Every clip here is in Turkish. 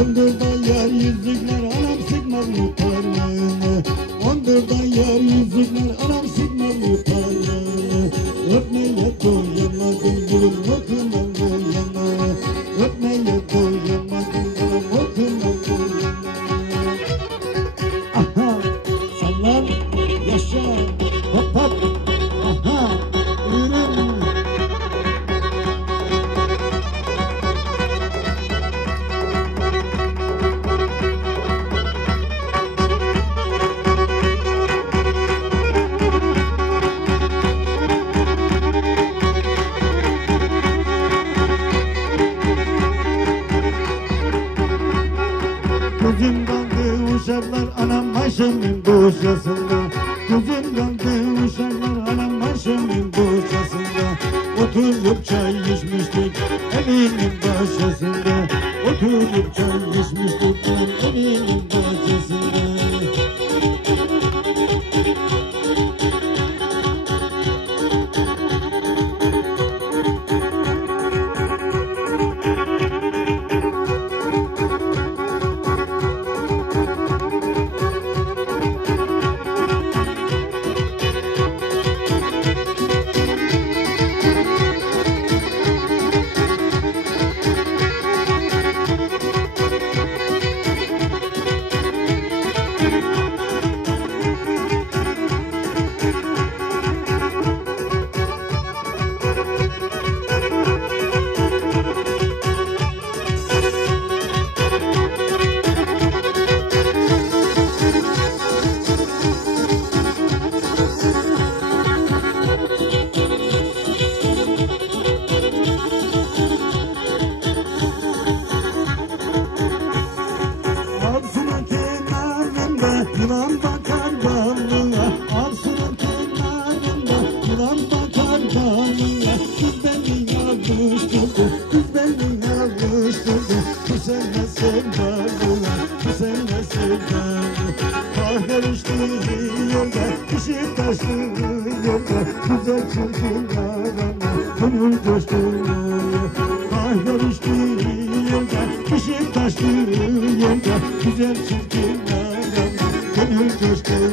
Ondurda yer yüzükler anam sıkmaz yukarı. Ondurda yer yüzükler anam sıkmaz yukarı. Öpmeye doyamadım gülüm okumam bu yana. Öpmeye doyamadım gülüm okumam bu yana. Aha sallan yaşa hop hop. Aha yürü. Gözüm kaldı uşaklar anam başımın boşasında. Gözüm kaldı uşaklar anam başımın boşasında. Oturup çay içmiştik evinin bahçesinde. Oturup çay içmiştik evinin bahçesinde. Yılan bakar damlaya, Arsun'un kenarında yılan bakar damlaya. Kız beni yavuşturdu, kız beni yavuşturdu. Bu sene sevdalıya, bu sene sevdalı. Kahver içtiği yolda, ışık taştığı yolda, güzel çirkin arama, gönül coşturuyor. Kahver içtiği yolda, ışık taştığı yolda, güzel çirkin arama, gönül coşturuyor.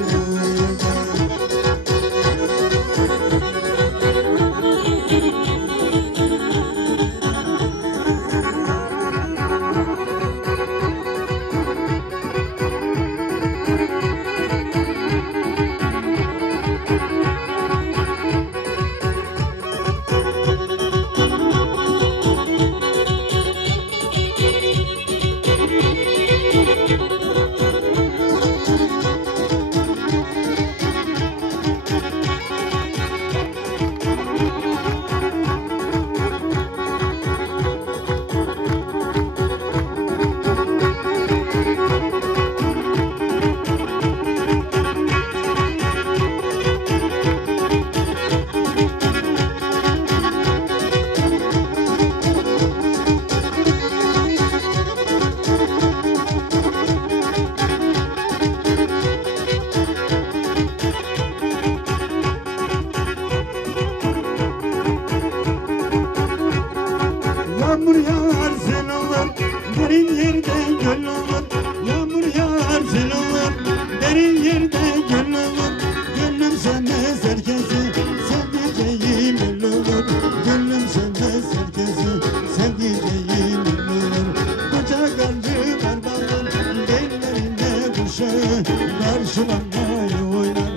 Yağmur yağar sel olur, derin yerde göl olur. Yağmur yağar sel olur, derin yerde göl olur. Gönlüm sevmez herkesi, sevdiceğim el olur. Gönlüm sevmez herkesi, sevdiceğim el olur. Koca gancılar bağlar, bellerine kuşağı. Karşılanmayı oynar,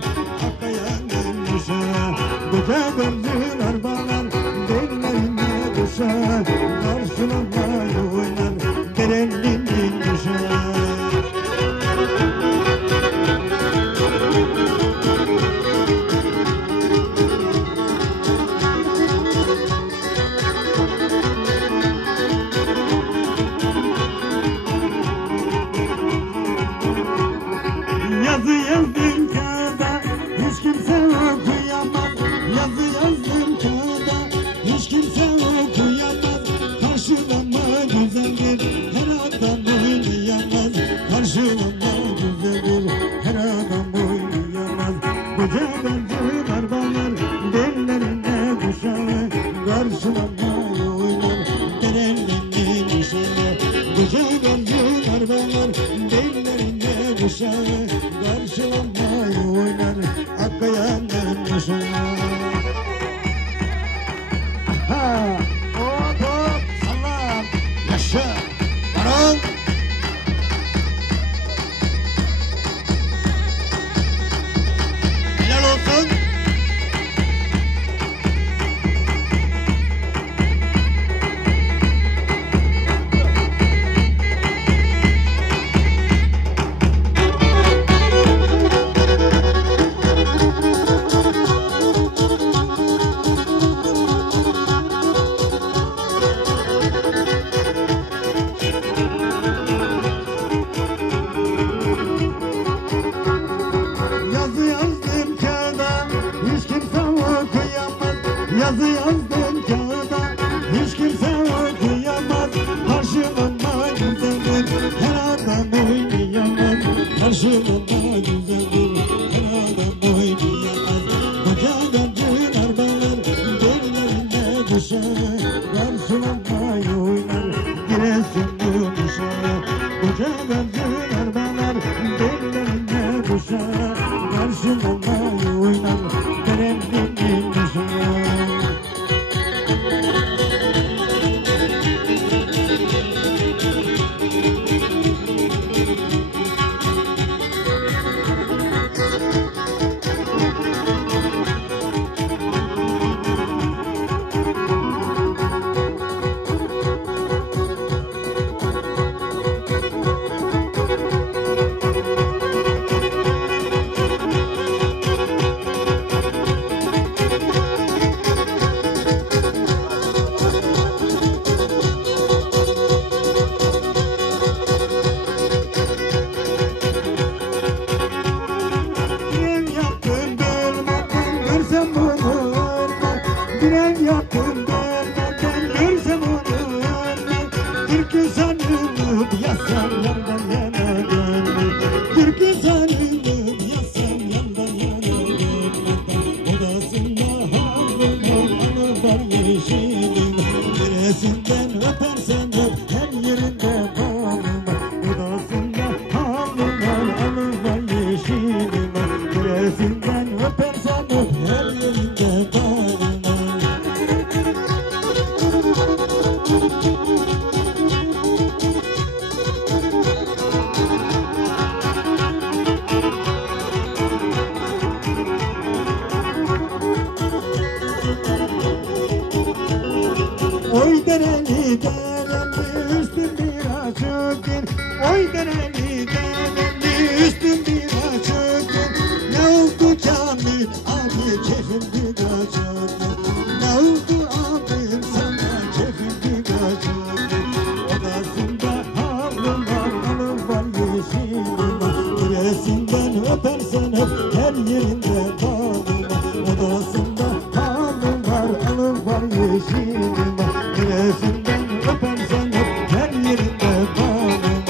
akkayanın kuşağı. Koca gancılar bağlar, bellerine kuşağı. Karşılanmayı oynar, derelinin kuşağı. Yazı yazdım kağıda, hiç kimse okuyamaz. Yazı yazdım kağıda, hiç kimse okuyamaz. Karşılama güzeldir, her adam oynayamaz. uşağı karşılamayı oynar Akkaya'nın uşağı. Aha! Hop hop! Sallam! Yaşa! Varın! Helal olsun! Yazı yazdım kağıda, hiç kimse okuyamaz. Karşılığında güzeldir, her adam oynayamaz. Karşılığında güzeldir, her adam oynayamaz. Koca gancılar bağlar, bellerine düşer. Karşılığında oynar, Giresunlu düşer. Koca gancılar bağlar, bellerine düşer. Karşılığında oynar, Giresunlu düşer. Diren yaptım derlerden görsem onu ölmem. Türk'ü sanırım yazsam yandan yana dönmem. Türk'ü sanırım yazsam yandan yana dönmem. Odasında hanımın anı var yeşilim. Neresinden öpersen öp her yerinde bağım. Odasında hanımın anı var yeşilim. Neresinden öpersen öp her yerinde bağım. Oy dereli dereli üstün bir açıktır. Oy dereli dereli üstün bir açıktır. Ne oldu Kamil abi keyfim bir açıktır. Ne oldu abim sana keyfim bir açıktır. Odasında halım var alım var yeşilim var. Neresinden öpersen öp her yerinde bağım var. Odasında halım var alım var yeşilim var. Neresinden öpersen öp her yerinde bağım var.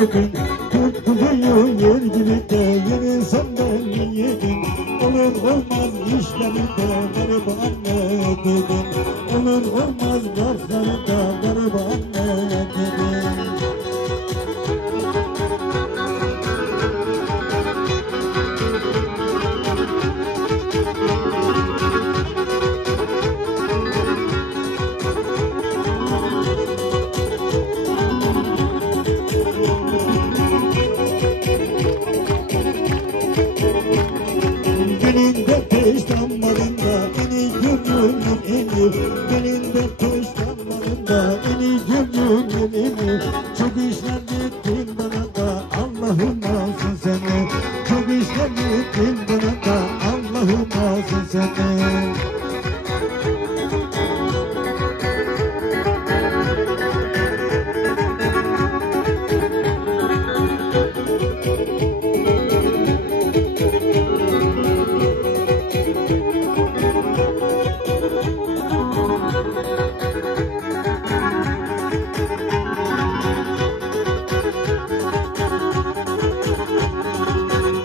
yedin, tutkuyu yer gibi de yeni senden yedin. Olur olmaz işlerinde benim anne dedim. olur olmaz laflarında gariban dedim. Belinde peş damarında eni gönlümün eni, belinde peş damarında eni gönlümün eni. Çok işler ettin bana da Allah'ım alsın seni, çok işler ettin bana da Allah'ım alsın seni.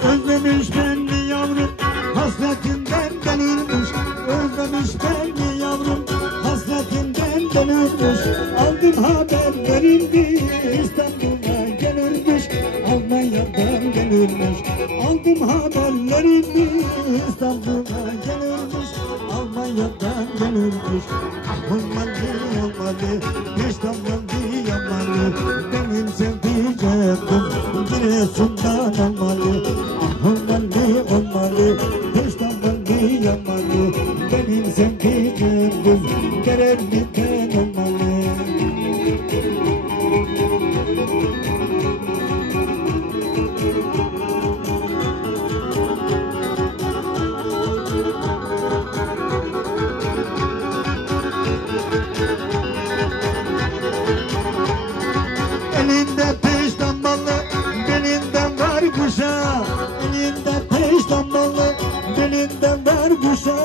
Özlemiş beni yavrum, hasretinden delirmiş. Özlemiş beni yavrum, hasretinden delirmiş. Aldım haberlerini İstanbul'a gelirmiş, Almanya'dan gelirmiş. Aldım haberlerini İstanbul'a gelirmiş, Almanya'dan gelirmiş. Olmalı olmalı, beş damlalı yamalı, benim sevdiceğim Giresun'dan olmalı. Olmalı olmalı, beş damlalı yamalı, benim sevdiceğim Dereli'den olmalı. Elinde peş damlalı, belinden var kuşa. Elinde peş damlalı, belinden var kuşa.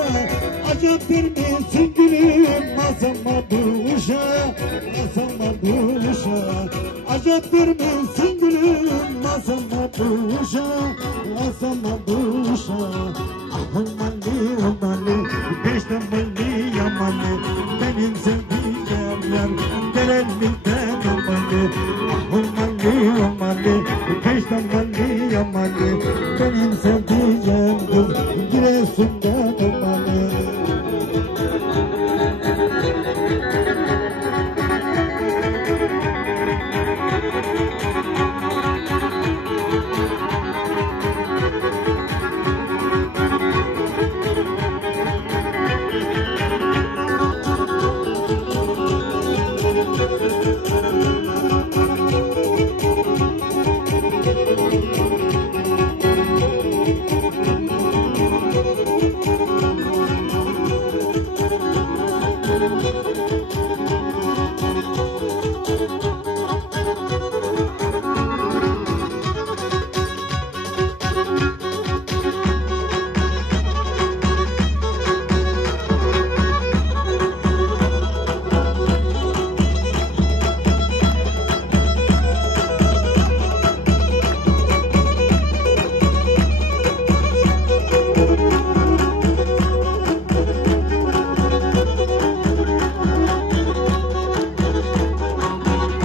Acep bir misin gülüm, masama bu uşa, masama bu uşa. Acep bir misin gülüm, masama bu uşa, masama bu uşa. Olmalı olmalı, peş damlalı yamalı, benim sevdiğim yar Dereli'den olmalı. Olmalı olmalı, peş damlalı yamalı, benim sevdiğim kız Giresun'dan olmalı.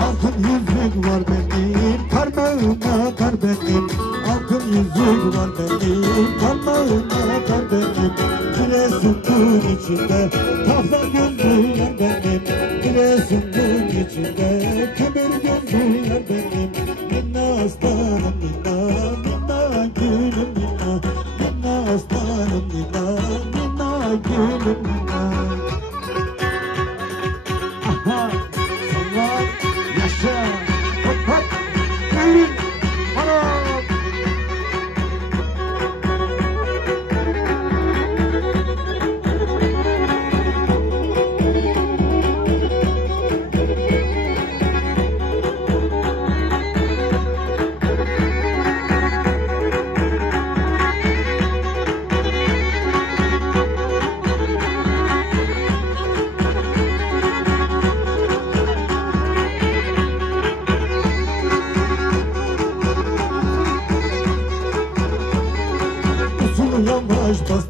Altın yüzük var benim, parmağıma kar benim. Altın yüzük var benim, parmağıma kar benim. Giresun'un içinde tahta gözlü yer benim. Giresun'un içinde kömür gözlü yer benim. Minna aslanım minna, minna gülüm minna. Minna aslanım minna, minna gülüm minna. Aha, sallan, yaşa, kapat, buyurun, bana.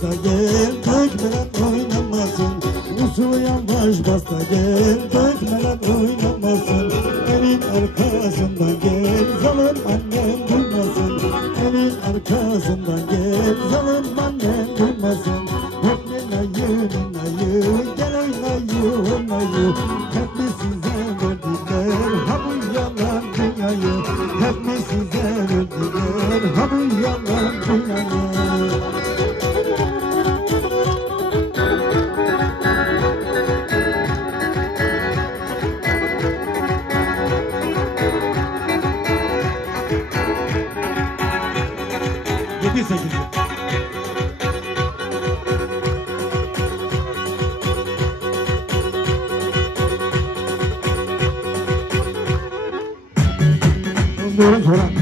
basta gel, dökmeden oynamasın. Usul yavaş basta gel, dökmeden oynamasın. Evin arkasından gel, zalim annem duymasın. Evin arkasından gel, zalim annem duymasın. Hep ninayı, gel oynayı. Hep mi size verdiler, ha bu yalan dünyayı. Hep mi size verdiler, ha bu yalan dünyayı. Yedi sekiz. Buyurun sonra.